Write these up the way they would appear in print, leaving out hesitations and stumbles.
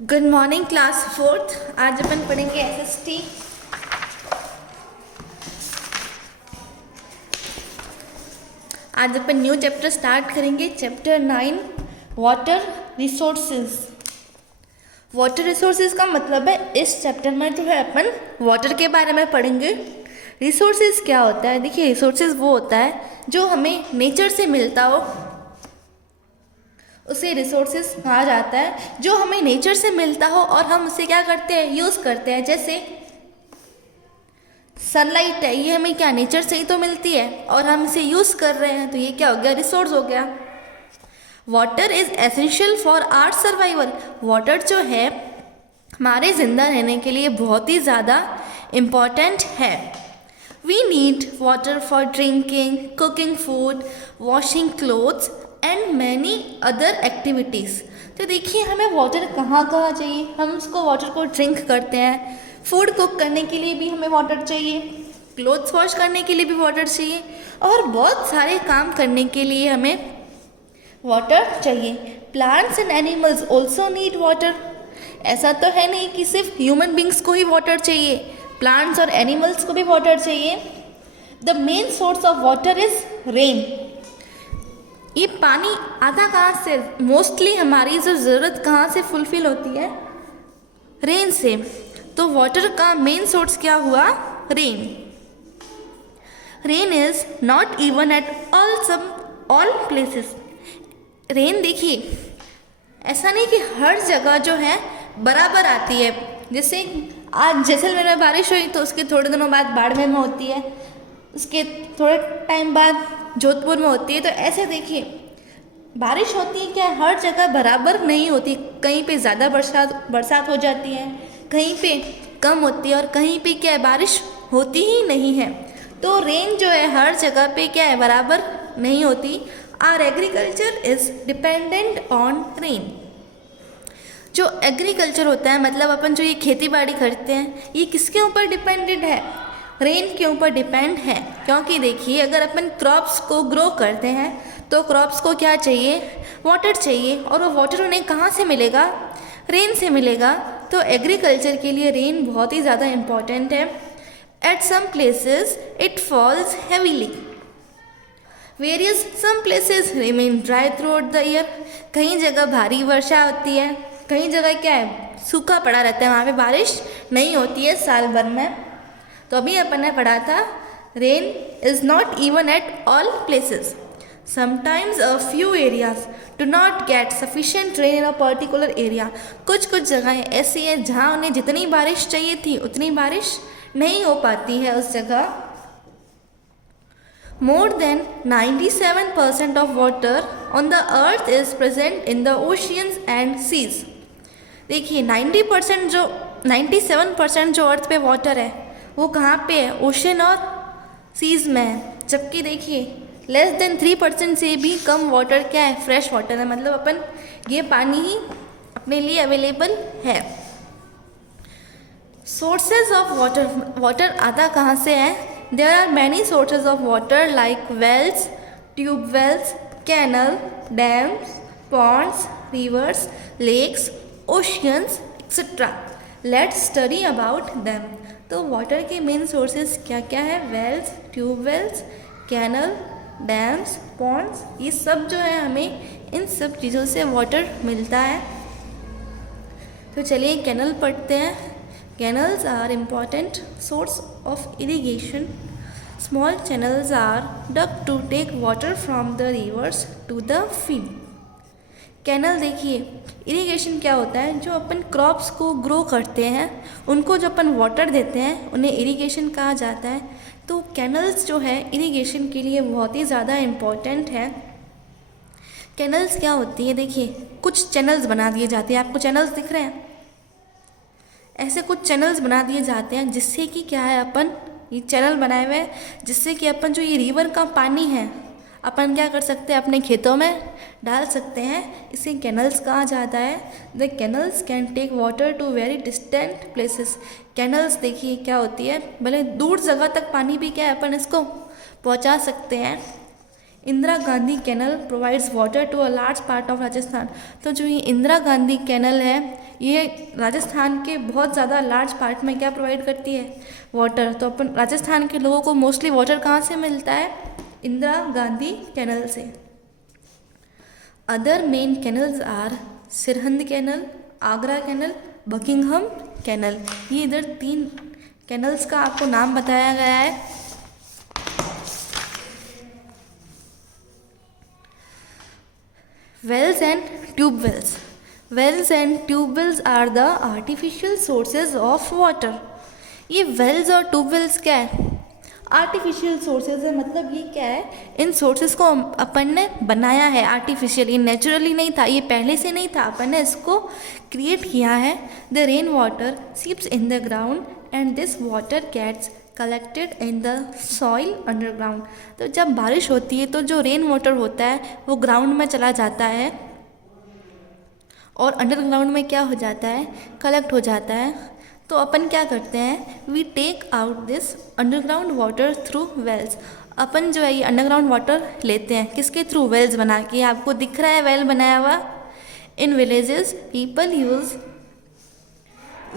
Good morning class fourth. आज अपन पढ़ेंगे SST. आज अपन न्यू चैप्टर स्टार्ट करेंगे, chapter 9 water resources. Water resources का मतलब है इस चैप्टर में जो है अपन वाटर के बारे में पढ़ेंगे। रिसोर्सेज क्या होता है? देखिए, रिसोर्सेज वो होता है जो हमें नेचर से मिलता हो, उसे रिसोर्सेज कहा जाता है। जो हमें नेचर से मिलता हो और हम उसे क्या करते हैं, यूज़ करते हैं। जैसे सनलाइट है, ये हमें क्या नेचर से ही तो मिलती है और हम इसे यूज़ कर रहे हैं, तो ये क्या हो गया, रिसोर्स हो गया। Water is essential for our survival. Water जो है हमारे ज़िंदा रहने के लिए बहुत ही ज़्यादा इम्पॉर्टेंट है। We need water for drinking, cooking food, washing clothes and many other activities. तो देखिए, हमें वाटर कहाँ कहाँ चाहिए। हम उसको वाटर को ड्रिंक करते हैं, फूड कुक करने के लिए भी हमें वाटर चाहिए, क्लोथ्स वॉश करने के लिए भी वाटर चाहिए, और बहुत सारे काम करने के लिए हमें वाटर चाहिए। Plants and animals also need water. ऐसा तो है नहीं कि सिर्फ ह्यूमन बींग्स को ही वाटर चाहिए, प्लांट्स और एनिमल्स को भी वाटर चाहिए। The main source of water is rain. ये पानी आता कहाँ से? मोस्टली हमारी जो ज़रूरत कहाँ से फुलफिल होती है? रेन से। तो वाटर का मेन सोर्स क्या हुआ? Rain. Rain is not even at all places. Rain देखिए, ऐसा नहीं कि हर जगह जो है बराबर आती है। जैसे आज जैसलमेर में बारिश हुई तो उसके थोड़े दिनों बाद बाड़मेर में होती है, उसके थोड़े टाइम बाद जोधपुर में होती है। तो ऐसे देखिए, बारिश होती है क्या, हर जगह बराबर नहीं होती। कहीं पे ज़्यादा बरसात हो जाती है, कहीं पे कम होती है, और कहीं पे क्या है, बारिश होती ही नहीं है। तो रेन जो है हर जगह पे क्या है, बराबर नहीं होती। Our agriculture is dependent on rain. जो एग्रीकल्चर होता है, मतलब अपन जो ये खेती बाड़ी करते हैं, ये किसके ऊपर डिपेंडेंट है? रेन के ऊपर डिपेंड है। क्योंकि देखिए, अगर अपन क्रॉप्स को ग्रो करते हैं तो क्रॉप्स को क्या चाहिए? वाटर चाहिए। और वो वाटर उन्हें कहाँ से मिलेगा? रेन से मिलेगा। तो एग्रीकल्चर के लिए रेन बहुत ही ज़्यादा इम्पॉर्टेंट है। At some places it falls heavily, various some places remain dry throughout the year. कहीं जगह भारी वर्षा होती है, कहीं जगह क्या है, सूखा पड़ा रहता है, वहाँ पे बारिश नहीं होती है साल भर में। तो अभी अपन ने पढ़ा था, rain is not even at all places. Sometimes a few areas do not gate sufficient rain in a particular area. कुछ जगहें ऐसी हैं जहाँ उन्हें जितनी बारिश चाहिए थी उतनी बारिश नहीं हो पाती है उस जगह। More than 97% of water on the earth is present in the oceans and seas. देखिए, 97% जो अर्थ पे वाटर है वो कहाँ पे है? ओशन और सीज में है। जबकि देखिए, लेस देन 3% से भी कम वाटर क्या है? फ्रेश वाटर है। मतलब अपन ये पानी ही अपने लिए अवेलेबल है। सोर्सेज ऑफ वाटर, वाटर आता कहाँ से है? There are many sources of water like wells, tube wells, canal, dams, ponds, rivers, lakes, oceans, etc. Let's study about them. तो वाटर के मेन सोर्सेज क्या क्या है? Wells, tube wells, canal, dams, ponds, ये सब जो है हमें इन सब चीज़ों से वाटर मिलता है। तो चलिए कैनल पढ़ते हैं। Canals are important source of irrigation. Small channels are dug to take water from the rivers to the field. Canal देखिए, इरिगेशन क्या होता है? जो अपन क्रॉप्स को ग्रो करते हैं उनको जो अपन वाटर देते हैं उन्हें इरिगेशन कहा जाता है। तो कैनल्स जो है इरिगेशन के लिए बहुत ही ज़्यादा इम्पॉर्टेंट है। कैनल्स क्या होती है? देखिए, कुछ चैनल्स बना दिए जाते हैं। आपको चैनल्स दिख रहे हैं? ऐसे कुछ चैनल्स बना दिए जाते हैं जिससे कि क्या है, अपन ये चैनल बनाए हुए हैं जिससे कि अपन जो ये रिवर का पानी है अपन क्या कर सकते हैं, अपने खेतों में डाल सकते हैं। इसे कैनल्स कहा जाता है। The canals can take water to very distant places. Canals देखिए क्या होती है, भले दूर जगह तक पानी भी क्या है अपन इसको पहुंचा सकते हैं। Indira Gandhi canal provides water to a large part of Rajasthan. तो जो ये इंदिरा गांधी कैनल है ये राजस्थान के बहुत ज़्यादा लार्ज पार्ट में क्या प्रोवाइड करती है, वाटर। तो अपन राजस्थान के लोगों को मोस्टली वाटर कहाँ से मिलता है, इंदिरा गांधी कैनल से। Other main canals are Sirhind canal, Agra canal, Buckingham canal. ये इधर 3 कैनल्स का आपको नाम बताया गया है। Wells and tube wells. Wells and tube wells are the artificial sources of water. ये wells और tube wells क्या है, आर्टिफिशियल सोर्सेज है। मतलब ये क्या है, इन सोर्सेज को अपन ने बनाया है आर्टिफिशियल, ये नेचुरली नहीं था, ये पहले से नहीं था, अपन ने इसको क्रिएट किया है। The rain water seeps in the ground and this water gets collected in the soil underground. तो जब बारिश होती है तो जो रेन वाटर होता है वो ग्राउंड में चला जाता है और अंडरग्राउंड में क्या हो जाता है, कलेक्ट हो जाता है। तो अपन क्या करते हैं, we take out this underground water through wells. अपन जो है ये अंडरग्राउंड वाटर लेते हैं किसके थ्रू, वेल्स बना के। आपको दिख रहा है वेल बनाया हुआ। In villages people use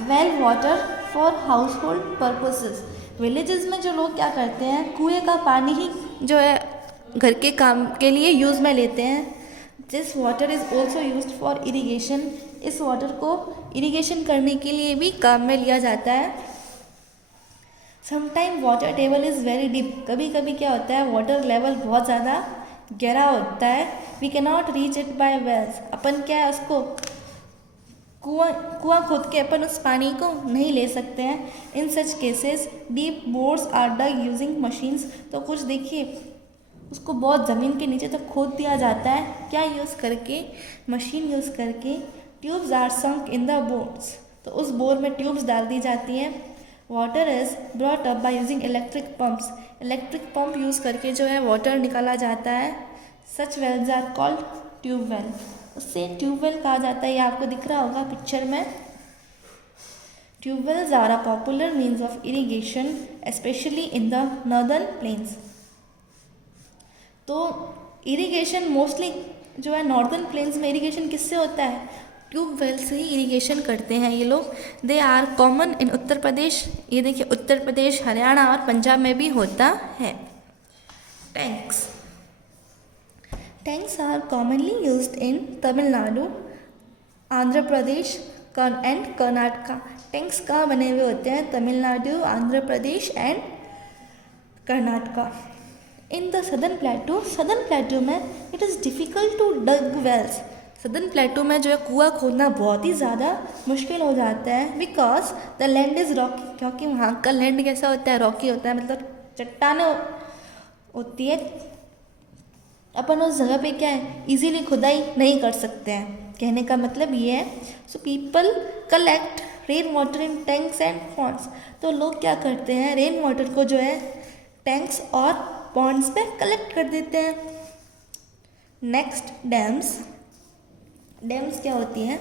well water for house hold purposes. Villages में जो लोग क्या करते हैं, कुएं का पानी ही जो है घर के काम के लिए यूज़ में लेते हैं। This water is also use for irrigation. इस वाटर को इरीगेशन करने के लिए भी काम में लिया जाता है। Sometime water table is very deep. कभी कभी क्या होता है, वाटर लेवल बहुत ज़्यादा गहरा होता है। We can not reach it by wells. अपन क्या है, उसको कुआं खोद के अपन उस पानी को नहीं ले सकते हैं। In such cases deep bores are dug using machines. तो कुछ देखिए, उसको बहुत ज़मीन के नीचे तक खोद दिया जाता है, क्या यूज़ करके, मशीन यूज़ करके। Tubes are sunk in the bores. तो उस बोर में ट्यूब्स डाल दी जाती हैं। Water is brought up by using electric pumps. Electric pump use करके जो है वाटर निकाला जाता है। Such wells are called tube well. उससे ट्यूबवेल कहा जाता है। ये आपको दिख रहा होगा पिक्चर में। Tube wells are a popular means of irrigation specially in the northern plains. तो इरीगेशन मोस्टली जो है नॉर्दर्न प्लेन्स में इरीगेशन किससे होता है, ट्यूबवेल से ही इरीगेशन करते हैं ये लोग। They are common in Uttar Pradesh. ये देखिए उत्तर प्रदेश, हरियाणा और पंजाब में भी होता है। Tanks Tanks are commonly used in Tamil Nadu, Andhra Pradesh and Karnataka. Tanks कहाँ बने हुए होते हैं, Tamil Nadu, Andhra Pradesh and Karnataka. In the southern plateau में it is difficult to dig wells. Southern plateau में जो है कुआं खोदना बहुत ही ज़्यादा मुश्किल हो जाता है। Because the land is Rocky. क्योंकि वहाँ का लैंड कैसा होता है, रॉकी होता है, मतलब चट्टानें होती है। अपन उस जगह पे क्या है, इजीली खुदाई नहीं कर सकते हैं। कहने का मतलब ये है। So people collect rain water in tanks and ponds. तो लोग क्या करते हैं, रेन वाटर को जो है टैंक्स और पॉन्ड्स पे कलेक्ट कर देते हैं। नेक्स्ट डैम्स क्या होती हैं,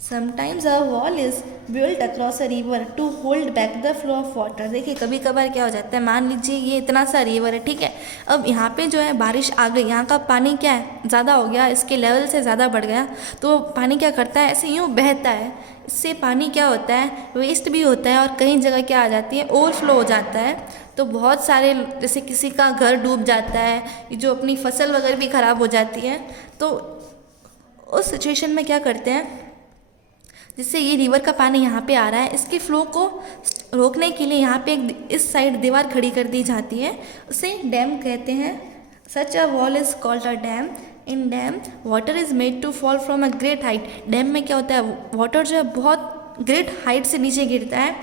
sometimes a wall is built across a river to hold back the flow of water. देखिए कभी कभार क्या हो जाता है, मान लीजिए ये इतना सा रिवर है, ठीक है, अब यहाँ पे जो है बारिश आ गई, यहाँ का पानी क्या है ज़्यादा हो गया, इसके लेवल से ज़्यादा बढ़ गया, तो पानी क्या करता है, ऐसे यूँ बहता है। इससे पानी क्या होता है, वेस्ट भी होता है और कई जगह क्या आ जाती है, ओवरफ्लो हो जाता है। तो बहुत सारे, जैसे किसी का घर डूब जाता है, जो अपनी फसल वगैरह भी ख़राब हो जाती है। तो उस सिचुएशन में क्या करते हैं, जिससे ये रिवर का पानी यहाँ पे आ रहा है, इसके फ्लो को रोकने के लिए यहाँ पे एक इस साइड दीवार खड़ी कर दी जाती है, उसे डैम कहते हैं। Such a wall is called a dam. In dam water is made to fall from a great height. Dam में क्या होता है, वाटर जो है बहुत ग्रेट हाइट से नीचे गिरता है।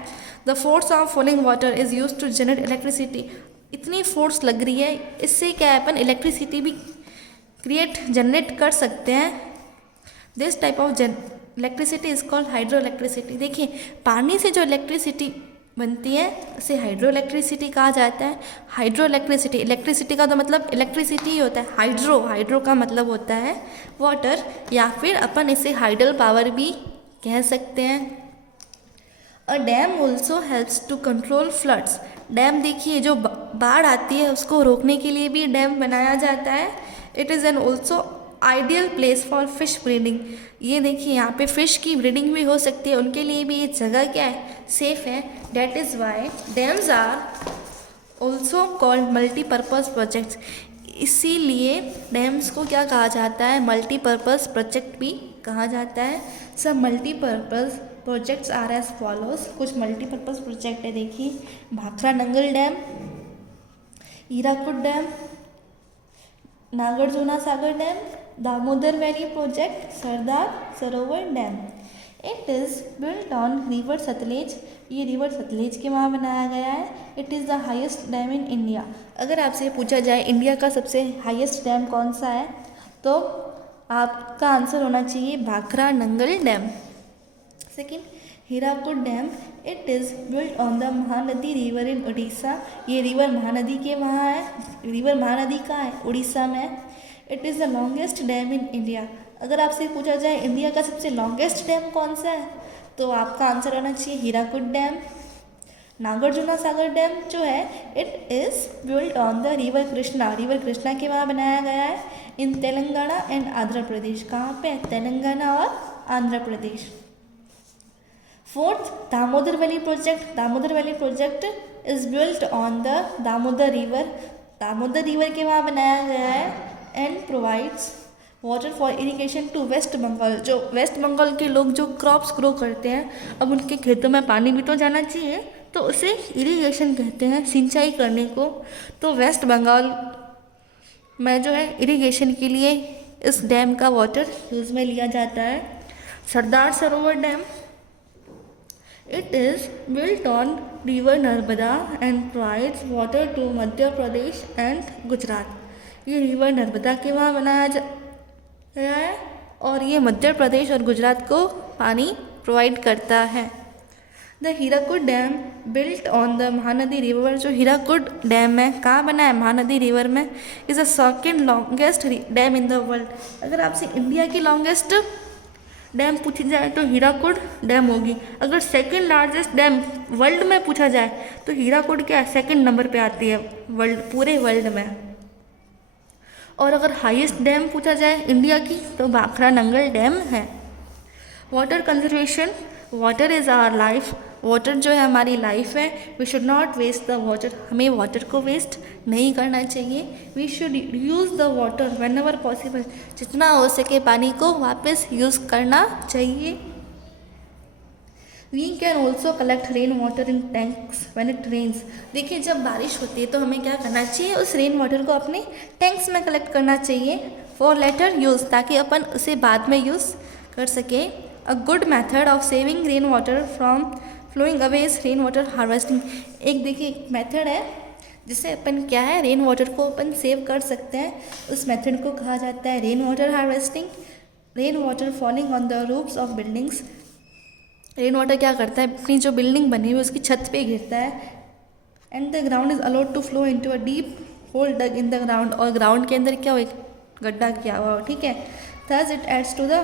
The force of falling water is use to generate electricity. इतनी फोर्स लग रही है, इससे क्या है, अपन इलेक्ट्रिसिटी भी जनरेट कर सकते हैं। This type of electricity is called hydro electricity. देखिए पानी से जो इलेक्ट्रिसिटी बनती है उसे हाइड्रो इलेक्ट्रिसिटी कहा जाता है। हाइड्रो इलेक्ट्रिसिटी का तो मतलब इलेक्ट्रिसिटी ही होता है। हाइड्रो का मतलब होता है वाटर, या फिर अपन इसे हाइडल पावर भी कह सकते हैं। A dam also helps to control floods. Dam देखिए जो बाढ़ आती है उसको रोकने के लिए भी डैम बनाया जाता है। It is an also ideal place for fish breeding. ये देखिए यहाँ पे फिश की ब्रीडिंग भी हो सकती है, उनके लिए भी ये जगह क्या है, सेफ है। That is why dams are also called multipurpose projects. इसीलिए डैम्स को क्या कहा जाता है, मल्टीपर्पज़ प्रोजेक्ट भी कहा जाता है। Some multipurpose projects are as follows. कुछ मल्टीपर्पज़ प्रोजेक्ट है, देखिए Bhakra Nangal dam, Hirakud dam, Nagarjuna Sagar dam, Damodar valley project, Sardar Sarovar dam. It is built on river Sutlej. ये रिवर सतलेज के वहाँ बनाया गया है। It is the highest dam in India. अगर आपसे पूछा जाए इंडिया का सबसे हाईएस्ट डैम कौन सा है, तो आपका आंसर होना चाहिए Bhakra Nangal dam. Second, Hirakud dam. It is built on the Mahanadi river in Orissa. ये रिवर महानदी के वहाँ है। रिवर महानदी कहाँ है, उड़ीसा में है। It is the longest dam in India. अगर आपसे पूछा जाए इंडिया का सबसे लॉन्गेस्ट डैम कौन सा है, तो आपका आंसर आना चाहिए हीराकुड डैम। नागार्जुना सागर डैम जो है, it is built on the river Krishna. River Krishna के वहाँ बनाया गया है इन तेलंगाना एंड आंध्र प्रदेश। कहाँ पे, तेलंगाना और Andhra Pradesh. Fourth, Damodar valley project. Damodar valley project is built on the Damodar river. Damodar river के वहाँ बनाया गया है and provides water for irrigation to West Bengal. जो वेस्ट बंगाल के लोग जो क्रॉप्स ग्रो करते हैं, अब उनके खेतों में पानी भी तो जाना चाहिए, तो उसे इरिगेशन कहते हैं, सिंचाई करने को। तो वेस्ट बंगाल में जो है इरिगेशन के लिए इस डैम का वाटर यूज़ में लिया जाता है। Sardar Sarovar dam. It is built on river Narmada and provides water to Madhya Pradesh and Gujarat. ये रिवर नर्मदा के वहाँ बनाया गया है और ये मध्य प्रदेश और गुजरात को पानी प्रोवाइड करता है। The Hirakud dam built on the Mahanadi river. जो हीराकुड डैम है कहाँ बना है, महानदी रिवर में। Is the second longest dam in the world. अगर आपसे इंडिया की लॉन्गेस्ट डैम पूछी जाए तो हीराकुड डैम होगी। अगर सेकेंड लार्जेस्ट डैम वर्ल्ड में पूछा जाए तो हीराकुड क्या है, सेकेंड नंबर पे आती है वर्ल्ड, पूरे वर्ल्ड में। और अगर हाईएस्ट डैम पूछा जाए इंडिया की तो भाखरा नंगल डैम है। Water conservation. Water is our life. Water जो है हमारी लाइफ है। We should not waste the water. हमें वाटर को वेस्ट नहीं करना चाहिए। We should use the water whenever possible. जितना हो सके पानी को वापस यूज़ करना चाहिए। We can also collect rain water in tanks when it rains. देखिए जब बारिश होती है तो हमें क्या करना चाहिए, उस रेन वाटर को अपने टैंक्स में कलेक्ट करना चाहिए फॉर लेटर यूज़, ताकि अपन उसे बाद में यूज़ कर सकें। A good method of saving rain water from flowing away is rain water harvesting. एक देखिए एक मेथड है जिससे अपन क्या है, रेन वाटर को अपन सेव कर सकते हैं। उस मेथड को कहा जाता है rain water harvesting. Rain water falling on the roofs of buildings. Rain water क्या करता है, अपनी जो बिल्डिंग बनी हुई है उसकी छत पे गिरता है। And the ground is allowed to flow into a deep hole dug in the ground. और ग्राउंड के अंदर क्या हो, एक गड्ढा किया हुआ हो, ठीक है। Thus it adds to the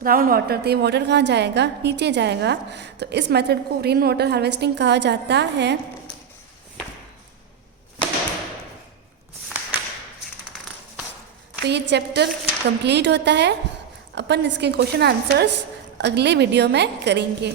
ground water. तो ये वाटर कहाँ जाएगा, नीचे जाएगा। तो इस मेथड को रेन वाटर हार्वेस्टिंग कहा जाता है। तो ये चैप्टर कंप्लीट होता है। अपन इसके क्वेश्चन आंसर्स अगले वीडियो में करेंगे।